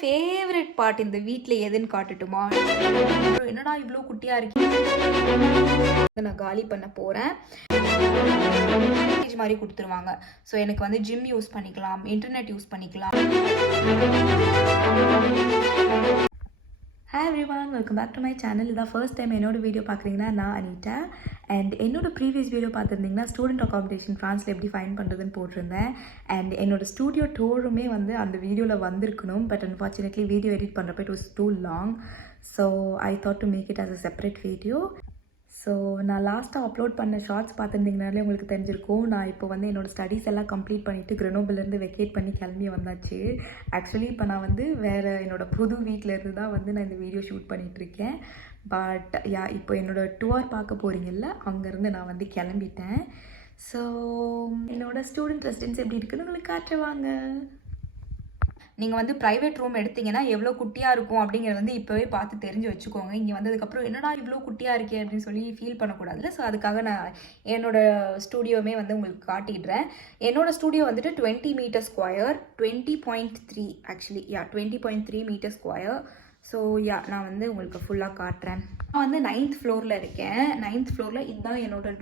Favourite part இந்த வீட்டில் எதுன்னு காட்டுட்டுமா? என்னடா இவ்வளோ குட்டியாக இருக்கு. நான் காலி பண்ண போகிறேன். மாதிரி கொடுத்துருவாங்க. ஸோ எனக்கு வந்து ஜிம் யூஸ் பண்ணிக்கலாம், இன்டர்நெட் யூஸ் பண்ணிக்கலாம். Hi everyone, welcome back to my channel. இதான் ஃபர்ஸ்ட் டைம் என்னோட வீடியோ பார்க்குறீங்கன்னா நான் அனிதா. அண்ட் என்னோட ப்ரீவியஸ் வீடியோ பார்த்துருந்தீங்கன்னா ஸ்டூடெண்ட் அகாமடேஷன் ஃப்ரான்ஸில் எப்படி ஃபைன் பண்ணுறதுன்னு போட்டிருந்தேன். அண்ட் என்னோட ஸ்டூடியோ டூருமே வந்து அந்த வீடியோவில் வந்திருக்கணும். பட் அன்ஃபார்ச்சுனேட்லி வீடியோ எடிட் பண்ணுறப்ப it was too long. So I thought to make it as a separate video. So நான் லாஸ்ட்டாக அப்லோட் பண்ண ஷார்ட்ஸ் பார்த்துருந்தீங்கனாலே உங்களுக்கு தெரிஞ்சிருக்கும். நான் இப்போ வந்து என்னோடய ஸ்டடீஸ் எல்லாம் கம்ப்ளீட் பண்ணிவிட்டு கிரனோபிலேருந்து வெக்கேட் பண்ணி கிளம்பி வந்தாச்சு. ஆக்சுவலி இப்போ நான் வந்து வேறு என்னோடய புது வீட்டிலேருந்து தான் வந்து நான் இந்த வீடியோ ஷூட் பண்ணிகிட்ருக்கேன். பட் இப்போ என்னோடய டூர் பார்க்க போகிறீங்கல்ல, அங்கேருந்து நான் வந்து கிளம்பிட்டேன். ஸோ என்னோடய ஸ்டூடெண்ட் ரெசிடென்ஸ் எப்படி இருக்குன்னு உங்களுக்கு காட்டுவாங்க. நீங்கள் வந்து ப்ரைவேட் ரூம் எடுத்திங்கன்னா எவ்வளோ குட்டியாக இருக்கும் அப்படிங்கிறது வந்து இப்போவே பார்த்து தெரிஞ்சு வச்சுக்கோங்க. இங்கே வந்ததுக்கப்புறம் என்னடா இவ்வளோ குட்டியாக இருக்கே அப்படின்னு சொல்லி ஃபீல் பண்ணக்கூடாதுல்ல. ஸோ அதுக்காக நான் என்னோடய ஸ்டூடியோவுமே வந்து உங்களுக்கு காட்டிடுறேன். என்னோடய ஸ்டூடியோ வந்துட்டு 20 metre square, 20.3 actually 20.3 metre square. So நான் வந்து உங்களுக்கு ஃபுல்லாக காட்டுறேன். நான் வந்து 9th ஃப்ளோரில் இருக்கேன். 9th ஃப்ளோரில் இதுதான் என்னோடய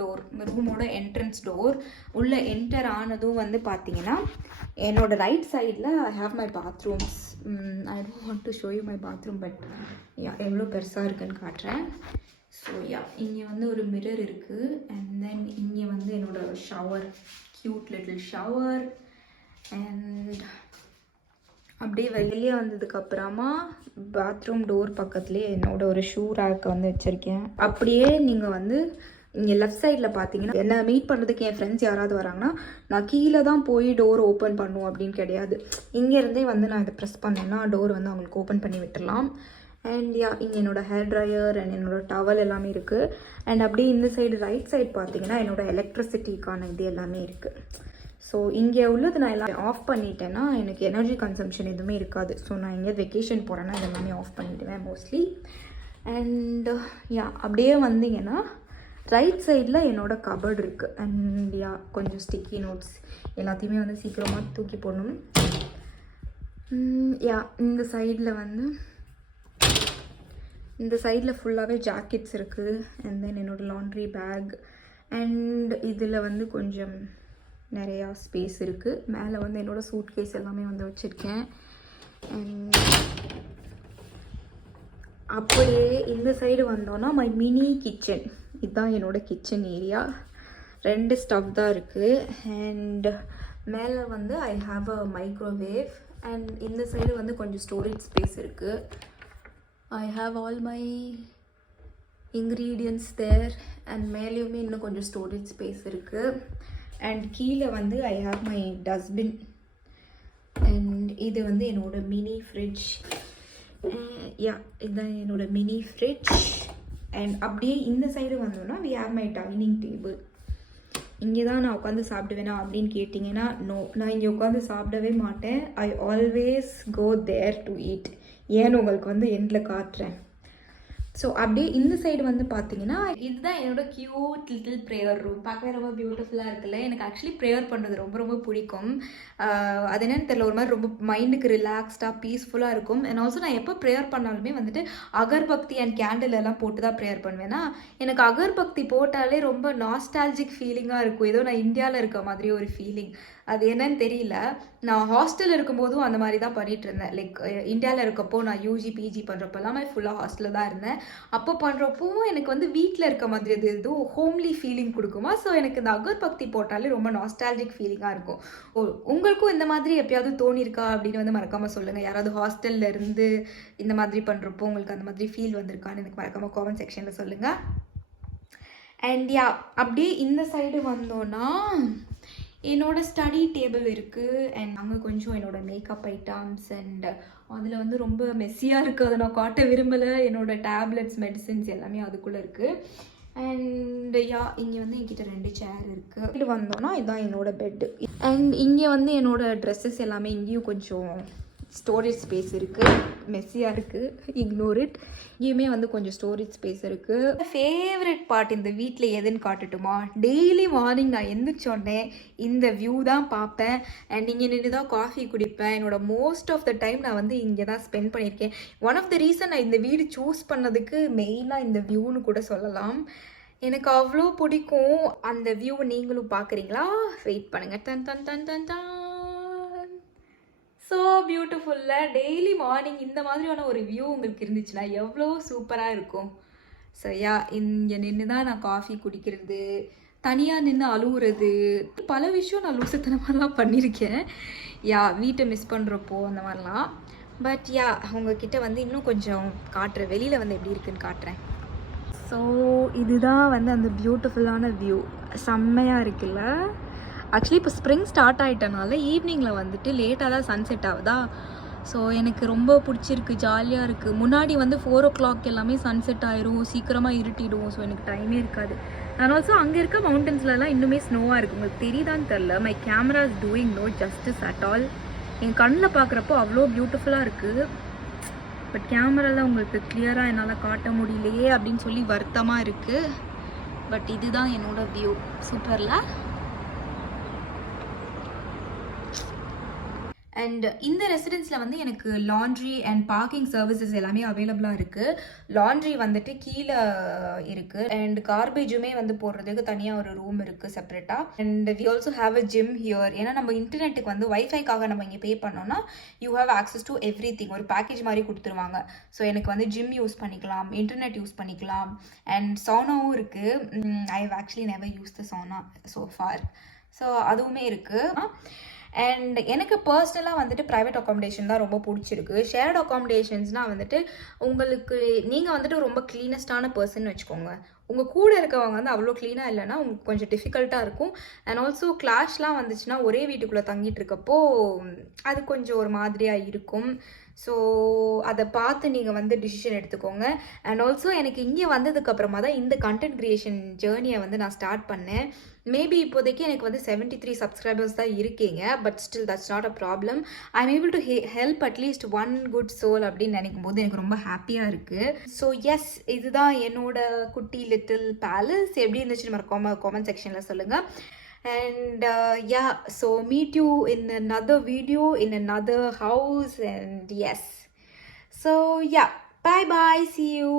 டோர், ரூமோட என்ட்ரன்ஸ் டோர். உள்ளே என்டர் ஆனதும் வந்து பார்த்தீங்கன்னா என்னோடய ரைட் சைடில் ஐ have my bathrooms. I don't want to show you my bathroom, but எவ்வளோ பெருசாக இருக்குன்னு காட்டுறேன். ஸோ இங்கே வந்து ஒரு மிரர் இருக்குது. அண்ட் தென் இங்கே வந்து என்னோடய shower, cute little shower. And அப்படியே வெளியே வந்ததுக்கப்புறமா பாத்ரூம் டோர் பக்கத்துலேயே என்னோட ஒரு ஷூ ரேக்கை வந்து வச்சுருக்கேன். அப்படியே நீங்கள் வந்து இங்கே லெஃப்ட் சைடில் பார்த்தீங்கன்னா என்ன மீட் பண்ணுறதுக்கு என் ஃப்ரெண்ட்ஸ் யாராவது வராங்கன்னா நான் கீழே தான் போய் டோர் ஓப்பன் பண்ணுவோம் அப்படின்னு கிடையாது. இங்கேருந்தே வந்து நான் இதை ப்ரெஸ் பண்ணேன்னா டோர் வந்து அவங்களுக்கு ஓப்பன் பண்ணி விட்டுடலாம். அண்ட் இங்கே என்னோடய ஹேர் ட்ரையர் அண்ட் என்னோடய டவல் எல்லாமே இருக்குது. அண்ட் அப்படியே இந்த சைடு ரைட் சைடு பார்த்தீங்கன்னா என்னோடய எலக்ட்ரிசிட்டிக்கான இது எல்லாமே இருக்குது. ஸோ இங்கே உள்ளது நான் எல்லாம் ஆஃப் பண்ணிட்டேன்னா எனக்கு எனர்ஜி கன்சம்ஷன் எதுவுமே இருக்காது. ஸோ நான் எங்கேயாவது வெக்கேஷன் போகிறேன்னா இதெல்லாமே ஆஃப் பண்ணிவிடுவேன் மோஸ்ட்லி. அண்ட் அப்படியே வந்தீங்கன்னா ரைட் சைடில் என்னோடய கபர்டு இருக்குது. அண்ட் கொஞ்சம் ஸ்டிக்கி நோட்ஸ் எல்லாத்தையுமே வந்து சீக்கிரமாக தூக்கி போடணும். இந்த சைடில் வந்து இந்த சைடில் ஃபுல்லாகவே ஜாக்கெட்ஸ் இருக்குது. அண்ட் தென் என்னோடய லாண்ட்ரி பேக். அண்ட் இதில் வந்து கொஞ்சம் நிறையா ஸ்பேஸ் இருக்குது. மேலே வந்து என்னோடய சூட் கேஸ் எல்லாமே வந்து வச்சுருக்கேன். அண்ட் அப்படியே இந்த சைடு வந்தோன்னா மை மினி கிச்சன். இதுதான் என்னோடய கிச்சன் ஏரியா. 2 ஸ்டவ் தான் இருக்குது. அண்ட் மேலே வந்து I have a microwave. And இந்த சைடு வந்து கொஞ்சம் ஸ்டோரேஜ் ஸ்பேஸ் இருக்குது. I have all my ingredients there. And மேலேயுமே இன்னும் கொஞ்சம் ஸ்டோரேஜ் ஸ்பேஸ் இருக்குது. அண்ட் கீழே வந்து I have my dustbin. And இது வந்து என்னோட மினி ஃப்ரிட்ஜ். இதுதான் என்னோட மினி ஃப்ரிட்ஜ். அண்ட் அப்படியே இந்த சைடு வந்தோன்னா we have my dining table. இங்கே தான் நான் உட்காந்து சாப்பிடுவேனா அப்படின்னு கேட்டிங்கன்னா நோ, நான் இங்கே உட்காந்து சாப்பிடவே மாட்டேன். I always go there to eat. ஏன்னு உங்களுக்கு வந்து எண்டில் காட்டுறேன். ஸோ அப்படியே இந்த சைடு வந்து பார்த்தீங்கன்னா இதுதான் என்னோட க்யூட் லிட்டில் ப்ரேயர் ரூம். பார்க்கவே ரொம்ப பியூட்டிஃபுல்லாக இருக்குல்ல. எனக்கு ஆக்சுவலி ப்ரேயர் பண்ணுறது ரொம்ப ரொம்ப பிடிக்கும். அது என்னென்னு தெரியல, ஒரு மாதிரி ரொம்ப மைண்டுக்கு ரிலாக்ஸ்டாக பீஸ்ஃபுல்லாக இருக்கும். அண்ட் ஆல்சோ நான் எப்போ ப்ரேயர் பண்ணாலுமே வந்துட்டு அகர்பக்தி அண்ட் கேண்டில் எல்லாம் போட்டு தான் ப்ரேயர் பண்ணுவேன்னா எனக்கு அகர்பக்தி போட்டாலே ரொம்ப நாஸ்டாலஜிக் ஃபீலிங்காக இருக்கும். ஏதோ நான் இந்தியாவில் இருக்க மாதிரி ஒரு ஃபீலிங். அது என்னன்னு தெரியல. நான் ஹாஸ்டலில் இருக்கும்போதும் அந்த மாதிரி தான் பண்ணிகிட்டு இருந்தேன். லைக் இந்தியாவில் இருக்கப்போ நான் யூஜி பிஜி பண்ணுறப்போ எல்லாமே ஃபுல்லாக ஹாஸ்டலில் தான் இருந்தேன். அப்போ பண்ணுறப்போ எனக்கு வந்து வீட்டில் இருக்க மாதிரி அது எதுவும் ஹோம்லி ஃபீலிங் கொடுக்குமா. ஸோ எனக்கு இந்த அகர்பக்தி போட்டாலே ரொம்ப நாஸ்டாலஜிக் ஃபீலிங்காக இருக்கும். உங்களுக்கும் இந்த மாதிரி எப்பயாவது தோணியிருக்கா அப்படின்னு வந்து மறக்காமல் சொல்லுங்கள். யாராவது ஹாஸ்டலில் இருந்து இந்த மாதிரி பண்ணுறப்போ உங்களுக்கு அந்த மாதிரி ஃபீல் வந்திருக்கான்னு எனக்கு மறக்காமல் காமெண்ட் செக்ஷனில் சொல்லுங்கள். அண்ட் அப்படியே இந்த சைடு வந்தோன்னா என்னோட ஸ்டடி டேபிள் இருக்குது. அண்ட் அங்கே கொஞ்சம் என்னோடய மேக்கப் ஐட்டம்ஸ். அண்ட் அதில் வந்து ரொம்ப மெஸ்ஸியாக இருக்குது, அதை நான் காட்ட விரும்பலை. என்னோடய டேப்லெட்ஸ் மெடிசின்ஸ் எல்லாமே அதுக்குள்ளே இருக்குது. அண்ட் இங்கே வந்து என்கிட்ட 2 சேர் இருக்குது. இது வந்தோன்னா இதுதான் என்னோடய பெட்டு. அண்ட் இங்கே வந்து என்னோடய ட்ரெஸ்ஸஸ் எல்லாமே இங்கேயும் கொஞ்சம் ஸ்டோரேஜ் ஸ்பேஸ் இருக்குது, மெஸ்ஸியாக இருக்குது, இக்னோர் இட். இங்கேயுமே வந்து கொஞ்சம் ஸ்டோரேஜ் ஸ்பேஸ் இருக்குது. ஃபேவரட் பார்ட் இந்த வீட்டில் எதுன்னு காட்டுட்டுமா? டெய்லி மார்னிங் நான் எந்திரிச்சோடனே இந்த வியூ தான் பார்ப்பேன். அண்ட் இங்கே நின்று தான் காஃபி குடிப்பேன். என்னோட மோஸ்ட் ஆஃப் த டைம் நான் வந்து இங்கே தான் ஸ்பெண்ட் பண்ணியிருக்கேன். ஒன் ஆஃப் த ரீசன் நான் இந்த வீடு சூஸ் பண்ணதுக்கு மெயினாக இந்த வியூன்னு கூட சொல்லலாம். எனக்கு அவ்வளோ பிடிக்கும். அந்த வியூவை நீங்களும் பார்க்குறீங்களா? வெயிட் பண்ணுங்கள். Done done done done done. So பியூட்டிஃபுல்லாக டெய்லி மார்னிங் இந்த மாதிரியான ஒரு வியூ உங்களுக்கு இருந்துச்சுன்னா எவ்வளோ சூப்பராக இருக்கும். ஸோ யா, இங்கே நின்று தான் நான் காஃபி குடிக்கிறது, தனியாக நின்று அழுகுறது, பல விஷயம் நான் லூசத்தனமாலாம் பண்ணியிருக்கேன். யா, வீட்டை மிஸ் பண்ணுறப்போ அந்த மாதிரிலாம். பட் யா, உங்ககிட்ட வந்து இன்னும் கொஞ்சம் காட்டுறேன், வெளியில் வந்து எப்படி இருக்குன்னு காட்டுறேன். ஸோ இதுதான் வந்து அந்த பியூட்டிஃபுல்லான வியூ. செம்மையாக இருக்குல்ல? ஆக்சுவலி இப்போ ஸ்ப்ரிங் ஸ்டார்ட் ஆகிட்டனால ஈவினிங்கில் வந்துட்டு லேட்டாக தான் சன்செட் ஆகுதா. ஸோ எனக்கு ரொம்ப பிடிச்சிருக்கு, ஜாலியாக இருக்குது. முன்னாடி வந்து 4 o'clock எல்லாமே சன்செட் ஆயிரும், சீக்கிரமாக இருட்டிடும். ஸோ எனக்கு டைமே இருக்காது. அண்ட் ஆல்சோ அங்கே இருக்க மவுண்டன்ஸ்லலாம் இன்னுமே ஸ்னோவாக இருக்குது. உங்களுக்கு தெரியுதான்னு தெரில. My camera is doing no justice at all. என் கண்ணில் பார்க்குறப்போ அவ்வளோ பியூட்டிஃபுல்லாக இருக்குது. பட் கேமராவில் உங்களுக்கு கிளியராக என்னால் காட்ட முடியலையே அப்படின்னு சொல்லி வருத்தமாக இருக்குது. பட் இதுதான் என்னோடய வியூ. சூப்பரில். அண்ட் இந்த ரெசிடென்ஸில் வந்து எனக்கு லாண்ட்ரி அண்ட் பார்க்கிங் சர்வீசஸ் எல்லாமே அவைலபிளாக இருக்குது. லாண்ட்ரி வந்துட்டு கீழே இருக்குது. அண்ட் கார்பேஜுமே வந்து போடுறதுக்கு தனியாக ஒரு ரூம் இருக்குது செப்பரேட்டாக. And we also have a gym here. ஏன்னா நம்ம இன்டர்நெட்டுக்கு வந்து வைஃபைக்காக நம்ம இங்கே பே பண்ணோன்னா you have access to everything. ஒரு பேக்கேஜ் மாதிரி கொடுத்துருவாங்க. ஸோ எனக்கு வந்து ஜிம் யூஸ் பண்ணிக்கலாம், இன்டர்நெட் யூஸ் பண்ணிக்கலாம். அண்ட் சவுனாவும் இருக்குது. I have actually never use the sauna so far. So அதுவுமே இருக்குது. அண்ட் எனக்கு பர்சனலாக வந்துட்டு ப்ரைவேட் அக்காமடேஷன் தான் ரொம்ப பிடிச்சிருக்கு. ஷேர்ட் அக்காமடேஷன்ஸ்னால் வந்துட்டு உங்களுக்கு நீங்கள் வந்துட்டு ரொம்ப க்ளீனஸ்டான பர்சன் வச்சுக்கோங்க. உங்கள் கூட இருக்கவங்க வந்து அவ்வளோ க்ளீனாக இல்லைன்னா உங்களுக்கு கொஞ்சம் டிஃபிகல்ட்டாக இருக்கும். அண்ட் ஆல்சோ கிளாஷ்லாம் வந்துச்சுன்னா ஒரே வீட்டுக்குள்ளே தங்கிட்டு இருக்கப்போ அது கொஞ்சம் ஒரு மாதிரியாக இருக்கும். ஸோ அதை பார்த்து நீங்கள் வந்து டிசிஷன் எடுத்துக்கோங்க. அண்ட் ஆல்சோ எனக்கு இங்கே வந்ததுக்கப்புறமா தான் இந்த கண்டென்ட் க்ரியேஷன் ஜேர்னியை வந்து நான் ஸ்டார்ட் பண்ணேன். மேபி இப்போதைக்கு எனக்கு வந்து 73 சப்ஸ்கிரைபர்ஸ் தான் இருக்கீங்க. But still that's not a problem. I am able to help at least one good soul அப்படின்னு நினைக்கும் போது எனக்கு ரொம்ப ஹாப்பியாக இருக்குது. ஸோ எஸ், இதுதான் என்னோட குட்டி லிட்டில் பேலஸ். எப்படி இருந்துச்சு நம்ம காமெண்ட் செக்ஷனில் சொல்லுங்கள். And yeah, so meet you in another video in another house. And yes, so yeah, bye bye, see you.